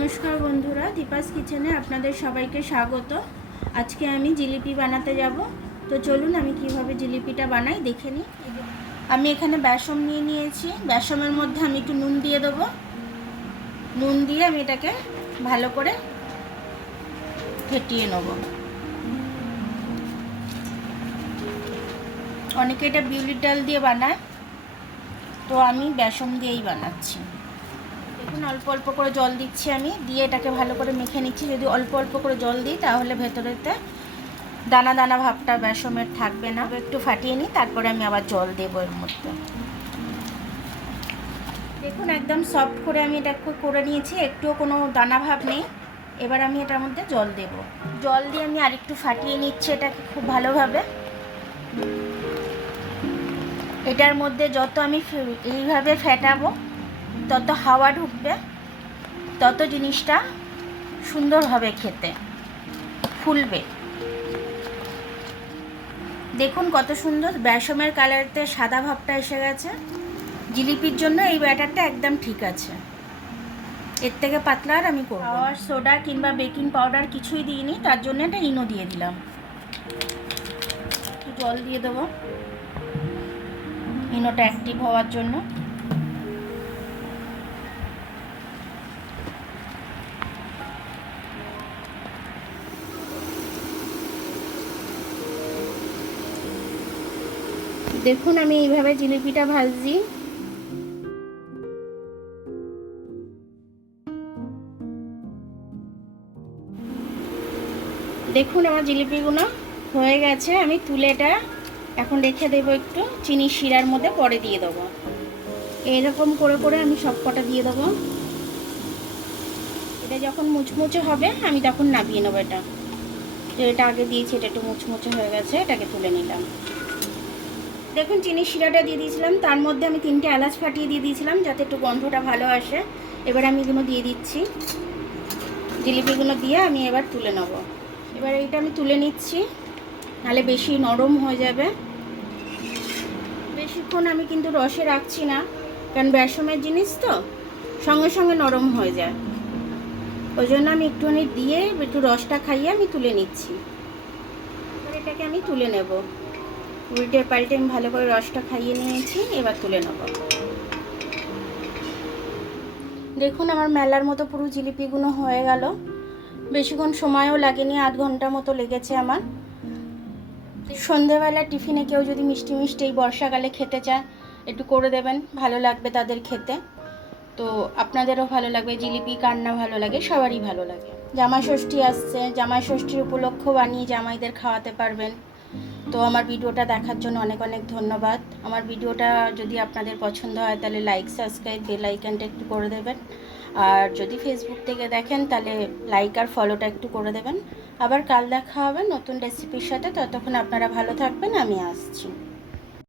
নমস্কার বন্ধুরা, দীপাস কিচেনে আপনাদের সবাইকে স্বাগত। আজকে আমি জিলিপি বানাতে যাব। তো চলুন আমি কিভাবে জিলিপিটা বানাই দেখে নিই। আমি এখানে বেসন নিয়ে নিয়েছি। বেসনের মধ্যে আমি একটু নুন দিয়ে দেবো। নুন দিয়ে আমি এটাকে ভালো করে ফেটিয়ে নেব। অনেকে এটা বিউলির ডাল দিয়ে বানায়, তো আমি বেসন দিয়েই বানাচ্ছি। দেখুন অল্প অল্প করে জল দিচ্ছি, আমি দিয়ে এটাকে ভালো করে মেখে নিচ্ছি। যদি অল্প অল্প করে জল দিই তাহলে ভেতরেতে দানা দানা ভাবটা বেসমের থাকবে না। একটু ফাটিয়ে নিই, তারপরে আমি আবার জল দেবো এর মধ্যে। দেখুন একদম সফট করে আমি এটা করে নিয়েছি, একটুও কোনো দানা ভাব নেই। এবার আমি এটার মধ্যে জল দেব। জল দিয়ে আমি আরেকটু ফাটিয়ে নিচ্ছি এটাকে খুব ভালোভাবে। এটার মধ্যে যত আমি এইভাবে ফেটাবো তত হাওয়া ঢুকবে, তত জিনিসটা সুন্দর হবে, খেতে ফুলবে। দেখুন কত সুন্দর বেসমের কালারতে সাদা ভাবটা এসে গেছে। জিলিপির জন্য এই ব্যাটারটা একদম ঠিক আছে। এর থেকে পাতলা আর আমি করব না। আর সোডা কিংবা বেকিং পাউডার কিছুই দিইনি, তার জন্য এটা ইনো দিয়ে দিলাম। একটু জল দিয়ে দেবো ইনোটা অ্যাক্টিভ হওয়ার জন্য। দেখুন আমি এইভাবে জিলিপিটা ভাজছি। দেখুন আমার জিলিপিগুলো হয়ে গেছে। আমি তুলে এটা এখন রেখে দেবো, একটু চিনি শিরার মধ্যে পরে দিয়ে দেবো। এইরকম করে করে আমি সব কটা দিয়ে দেবো। এটা যখন মুচমুচে হবে আমি তখন নামিয়ে নেবো। এটা আগে দিয়েছি, এটা একটু মুচমুচে হয়ে গেছে, এটাকে তুলে নিলাম। দেখুন চিনি শিরাটা দিয়ে দিয়েছিলাম, তার মধ্যে আমি 3টে এলাচ ফাটিয়ে দিয়ে দিয়েছিলাম যাতে একটু গন্ধটা ভালো আসে। এবার আমি এগুলো দিয়ে দিচ্ছি। জিলিপিগুলো দিয়ে আমি এবার তুলে নেব। এবার এইটা আমি তুলে নিচ্ছি, নাহলে বেশি নরম হয়ে যাবে। বেশিক্ষণ আমি কিন্তু রসে রাখছি না, কারণ বেসমের জিনিস তো সঙ্গে সঙ্গে নরম হয়ে যায়। ওই জন্য আমি একটুখানি দিয়ে একটু রসটা খাইয়ে আমি তুলে নিচ্ছি। এবার এটাকে আমি তুলে নেব। উল্টে পাল্টে আমি ভালো করে রসটা খাইয়ে নিয়েছি, এবার তুলে নেব। দেখুন আমার মেলার মতো পুরো জিলিপিগুলো হয়ে গেল। বেশিক্ষণ সময়ও লাগেনি, আধ ঘন্টা মতো লেগেছে আমার। সন্ধেবেলা টিফিনে কেউ যদি মিষ্টি মিষ্টি এই বর্ষাকালে খেতে চায় একটু করে দেবেন, ভালো লাগবে তাদের খেতে। তো আপনাদেরও ভালো লাগবে। জিলিপি কার না ভালো লাগে, সবারই ভালো লাগে। জামাই ষষ্ঠী আসছে, জামাই ষষ্ঠীর উপলক্ষ বানিয়ে জামাইদের খাওয়াতে পারবেন। তো আমার ভিডিওটা দেখার জন্য অনেক অনেক ধন্যবাদ। আমার ভিডিওটা যদি আপনাদের পছন্দ হয় তাহলে লাইক, সাবস্ক্রাইব, বেল আইকনটা একটু করে দেবেন। আর যদি ফেসবুক থেকে দেখেন তাহলে লাইক আর ফলোটা একটু করে দেবেন। আবার কাল দেখা হবে নতুন রেসিপির সাথে। ততক্ষণ আপনারা ভালো থাকবেন, আমি আসছি।